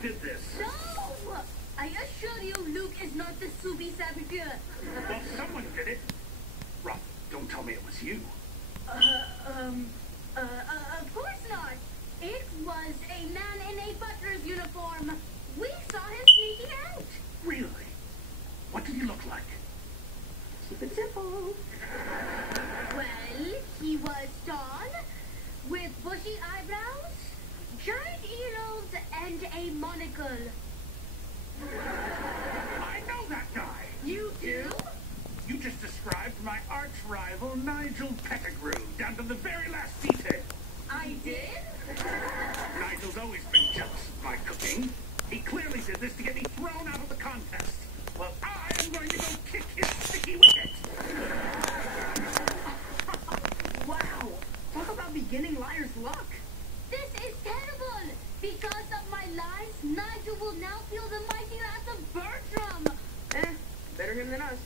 did this. No! I assure you, Luke is not the Subi saboteur. Well, someone did it. Rob, don't tell me it was you. Of course not. It was a man in a butler's uniform. We saw him sneaking out. Really? What did he look like? Keep it simple. Well, he was tall, with bushy eyebrows, giant earlobes, and a monocle. I know that guy. You do? You just described my arch rival, Nigel Pettigrew, down to the very last detail. I did? Nigel's always been jealous of my cooking. He clearly did this to get me thrown out of the contest. Well, I am going to go kick his sticky wicket. Wow! Talk about beginning liar's luck. This is terrible. Because of my lies, Nigel will now feel the mighty wrath of Bertram. Better him than us.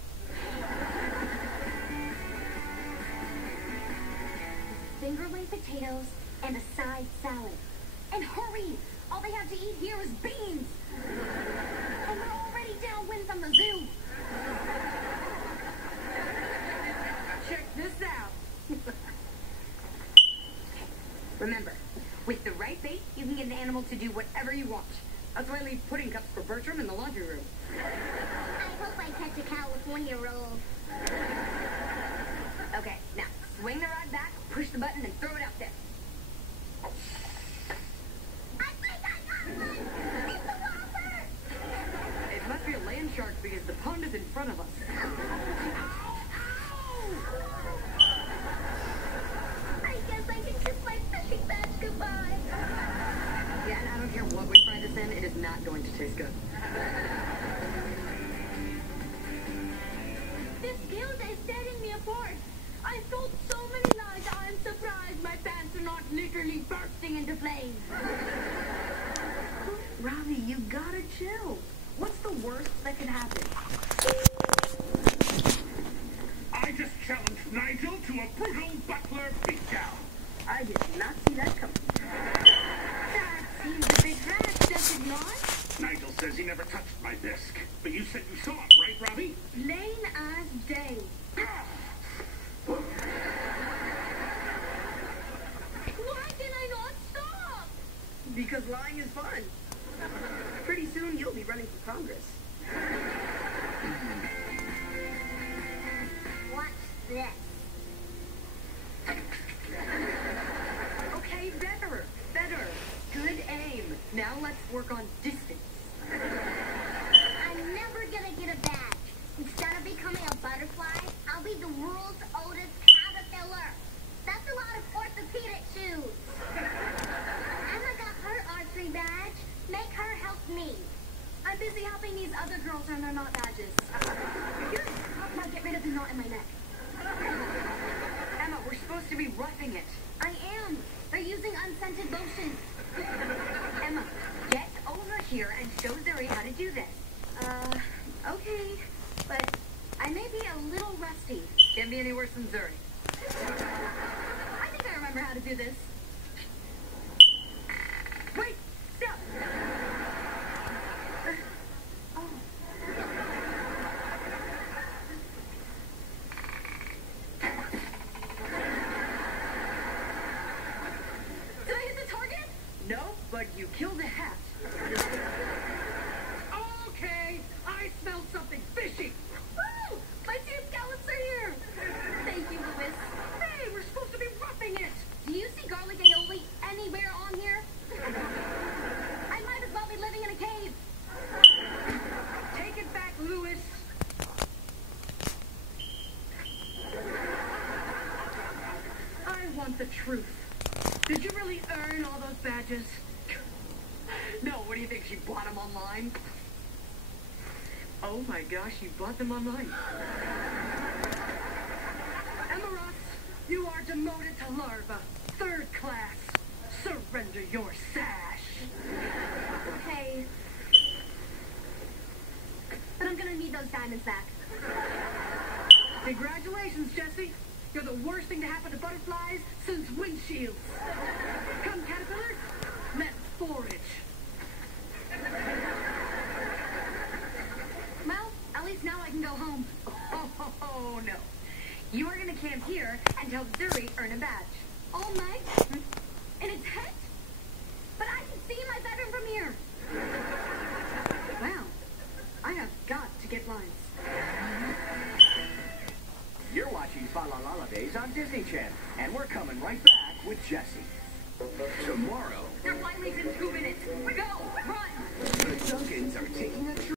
Fingerling potatoes and a side salad. And hurry! All they have to eat here is beans. And we're already downwind from the zoo. Check this out. Remember, with the right bait, you can get an animal to do whatever you want. That's why I leave pudding cups for Bertram in the laundry room. I hope I catch a cow with 1-year-old. Okay, now, swing the rod back, push the button, and throw it out there. I think I got one! It's a whopper! It must be a land shark because the pond is in front of us. I guess I can kiss my fishing badge goodbye. Yeah, and I don't care what we fry this in, it is not going to taste good. This guild is tearing me apart. I've told so many lies, I'm surprised my pants are not literally bursting into flames. Robbie, you gotta chill. What's the worst that could happen? I just challenged Nigel to a brutal butler beatdown. I did not see that coming. That seems a bit rash, does it not? Nigel says he never touched my bisque. But you said you saw him, right, Robbie? Plain as day. Why can I not stop? Because lying is fun. Pretty soon you'll be running for Congress. Watch this. Okay, better. Good aim. Now let's work on distance. I'm never gonna get a badge. Instead of becoming a butterfly, I'll be the world's oldest caterpillar. That's a lot of orthopedic shoes. Emma got her archery badge. Make her help me. I'm busy helping these other girls earn their knot badges. Good. Now get rid of the knot in my neck. Emma, we're supposed to be roughing it. I am. They're using unscented lotion. Emma, get over here and show Zuri how to do this. Okay. But I may be a little rusty. Can't be any worse than Zuri. I think I remember how to do this. Wait! Stop! Oh. Did I hit the target? No, but you killed a hat. Okay, I smelled something fishy. Woo! My two scallops are here! Thank you, Louis. Hey, we're supposed to be roughing it. Do you see garlic aioli anywhere on here? I might as well be living in a cave. Take it back, Louis. I want the truth. Did you really earn all those badges? No, what do you think? She bought them online? Oh my gosh, you bought them online. Emma Ross, you are demoted to larva, 3rd class. Surrender your sash. Okay. But I'm gonna need those diamonds back. Congratulations, Jessie. You're the worst thing to happen to butterflies since windshields. Come, caterpillars, let's forage. home. Oh, no. You are going to camp here until Zuri earn a badge. All night? In a tent? But I can see my bedroom from here. Well, I have got to get lines. You're watching Fa La La La Days on Disney Channel, and we're coming right back with Jessie. Tomorrow, Their flight leaves in 2 minutes. Go! Run! the Duncans are taking a trip.